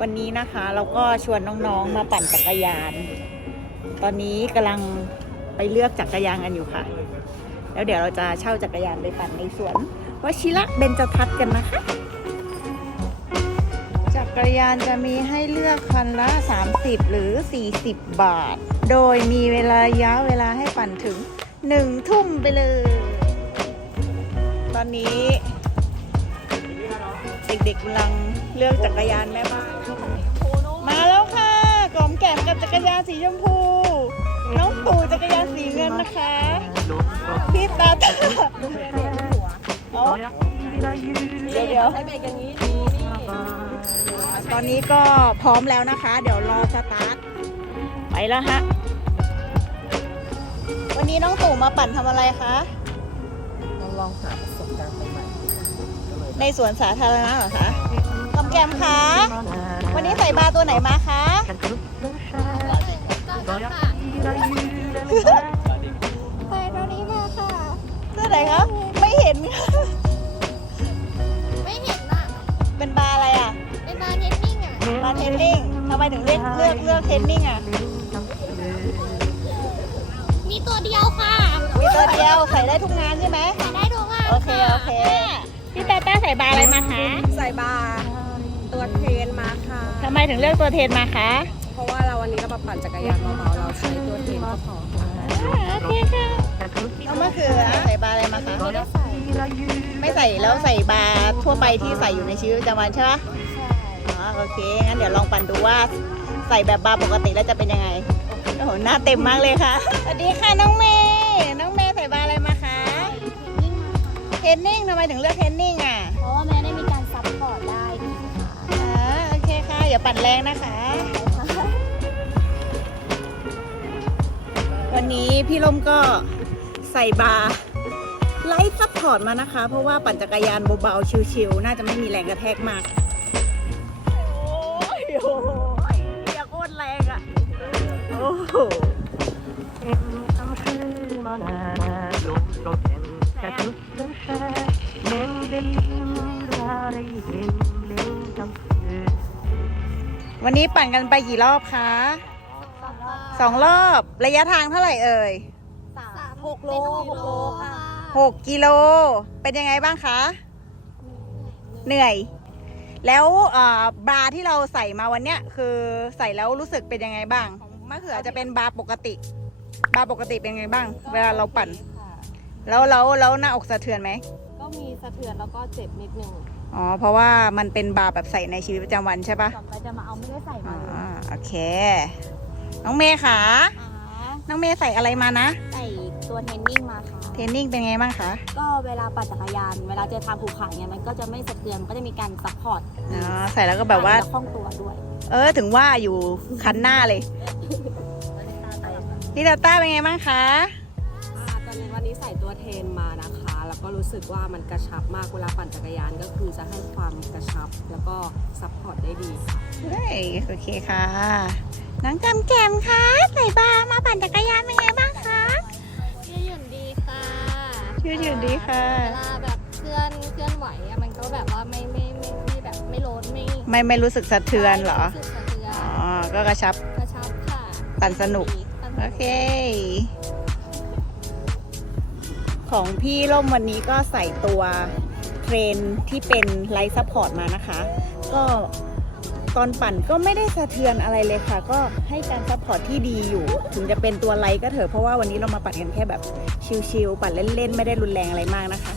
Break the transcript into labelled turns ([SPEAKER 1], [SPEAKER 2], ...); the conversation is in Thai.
[SPEAKER 1] วันนี้นะคะเราก็ชวนน้องๆมาปั่นจักรยาน ตอนนี้กําลังไปเลือกจักรยานกันอยู่ค่ะ แล้วเดี๋ยวเราจะเช่าจักรยานไปปั่นในสวนวชิระเบนจทัศกันนะคะ จักรยานจะมีให้เลือกคันละ 30 หรือ 40 บาท โดยมีเวลาย้าเวลาให้ปั่นถึง 1 ทุ่มไปเลย ตอนนี้เด็กๆกำลังเลือกจักรยานแม่บ้านมาแล้วค่ะ กล่อมแก้มกับจักรยานสีชมพู น้องปู่จักรยานสีเงินนะคะพี่ตาตาเดี๋ยวให้เบรอย่างนี้ดีนี่ตอนนี้ก็พร้อมแล้วนะคะ เดี๋ยวรอสตาร์ท ไปแล้วฮะ วันนี้น้องตู่มาปั่นทำอะไรคะ
[SPEAKER 2] ลองหาประสบการณ์ใหม่
[SPEAKER 1] ในสวนสาธารณะเหรอคะกําแกมคะวันนี้ใส่ปลาตัวไหนมาคะใส่ตัวนี้มาค่ะเสื้อไหนคะไม่เห็น ไม่เห็นอะเป็นปลาอะไรอ่ะ
[SPEAKER 3] เป็นปลาเทนนิ่งอ่ะ
[SPEAKER 1] ปลาเทนนิ่งทำไมถึงเลือกเลือกเลือกเทนนิ่งอ่ะ
[SPEAKER 3] มีตัวเดียวค่ะ
[SPEAKER 1] มีตัวเดียว ใส่ได้ทุกงานใช่ไหม ใ
[SPEAKER 3] ส่ได้ทุกงานโอ
[SPEAKER 1] เค โอเค พี่แป๊ะใส่บาอะไรมาคะ
[SPEAKER 4] ใส่บาตัวเทนมาค่ะ
[SPEAKER 1] ทำไมถึงเลือกตัวเทนมาคะ
[SPEAKER 4] เพราะว่าเราวันนี้เราปั่นจักรยานเบาๆเราใช้ตัวเทนก็พอ
[SPEAKER 1] โอเคค่ะเอามาคือใส่บาอะไรมาคะไม่ใส่แล้วใส่บาทั่วไปที่ใส่อยู่ในชีวิตประจำวันใช่ไหมใช่โอเคงั้นเดี๋ยวลองปั่นดูว่าใส่แบบบาปกติแล้วจะเป็นยังไงโอ้โหหน้าเต็มมากเลยค่ะสวัสดีค่ะน้องเมย์น้องเมย์ใส่บาอะไรมาคะ เทนนิ่งทำไมถึงเลือกเทนนิ่งอ่ะปั่นแรงนะคะ วันนี้พี่ล่มก็ใส่บาร์ไลท์ซัพพอร์ตมานะคะ เพราะว่าปั่นจักรยานเบาๆชิลๆน่าจะไม่มีแรงกระแทกมาก โอ้โหันนี้ปั่นกันไปกี่รอบคะสองรอบรระยะทางเท่าไหร่เอ่ยหกโลหกกิโลเป็นยังไงบ้างคะ เหนื่อย แล้วบาร์ที่เราใส่มาวันเนี้ยคือใส่แล้วรู้สึกเป็นยังไงบ้างมะเขือจะเป็นบาร์ปกติ บาร์ปกติเป็นยังไงบ้าง เวลาเราปั่น แล้วแล้วแล้วหน้าอกสะเทือนไหม
[SPEAKER 5] ก็มีสะเทือนแล้วก็เจ็บนิดนึง
[SPEAKER 1] อ๋อ เพราะว่ามันเป็นบาแบบใส่ในชีวิตประจำวันใช่ปะร
[SPEAKER 5] จะมาเอาไม่ได้ใส่มอ๋อ
[SPEAKER 1] โอเค น้องเมย์ขาน้องเมย์ใส่อะไรมานะ
[SPEAKER 6] ใส่ตัวเทนนิ่งมาค่ะ
[SPEAKER 1] เทนนิ่งเป็นไงบ้างคะ
[SPEAKER 6] ก็เวลาปั่นจักรยานเวลาเจอทางผูกขาเนี่ยมันก็จะไม่สะเทือนก็จะมีการซัพพอร์ต
[SPEAKER 1] อ๋อ ใส่แล้วก็แบบว่า
[SPEAKER 6] คล่องตัวด้วย
[SPEAKER 1] เออ ถึงว่าอยู่คันหน้าเลยพี่ดาต้าเป็นไงบ้างคะ
[SPEAKER 4] ตอนนี้วันนี้ใส่ตัวเทนมานะคะแล้วก็รู้สึกว่ามันกระชับมากเวลาปั่นจักรยานก็คือจะให้ความกระชับแล้วก็ซัพพอร์ตได้ดีค่ะ
[SPEAKER 1] เฮ้โอเคค่ะน้องแกมแกมคะใส่บามาปั่นจักรยานเป็นไงบ้างคะ
[SPEAKER 7] ยืดหยุ่นดีค่ะ
[SPEAKER 1] ยืดหยุ่นดีค่ะ
[SPEAKER 7] เวลาแบบเคลื่อนเคลื่อนไหวมันก็แบบว่าไม่ไม่ไม่แบบไม่ล้นไม่
[SPEAKER 1] ไม่ไม่รู้สึกสะเทือนหรออ๋อก็กระชับ
[SPEAKER 7] กระชับค่ะ
[SPEAKER 1] ปั่นสนุกโอเคของพี่ร่มวันนี้ก็ใส่ตัว เทรนที่เป็นไลท์ซัพพอร์ตมานะคะ ก็ตอนปั่นก็ไม่ได้สะเทือนอะไรเลยค่ะ ก็ให้การซัพพอร์ตที่ดีอยู่ ถึงจะเป็นตัวไลท์ก็เถอะ เพราะว่าวันนี้เรามาปั่นกันแค่แบบชิลๆ ปั่นเล่นๆไม่ได้รุนแรงอะไรมากนะคะ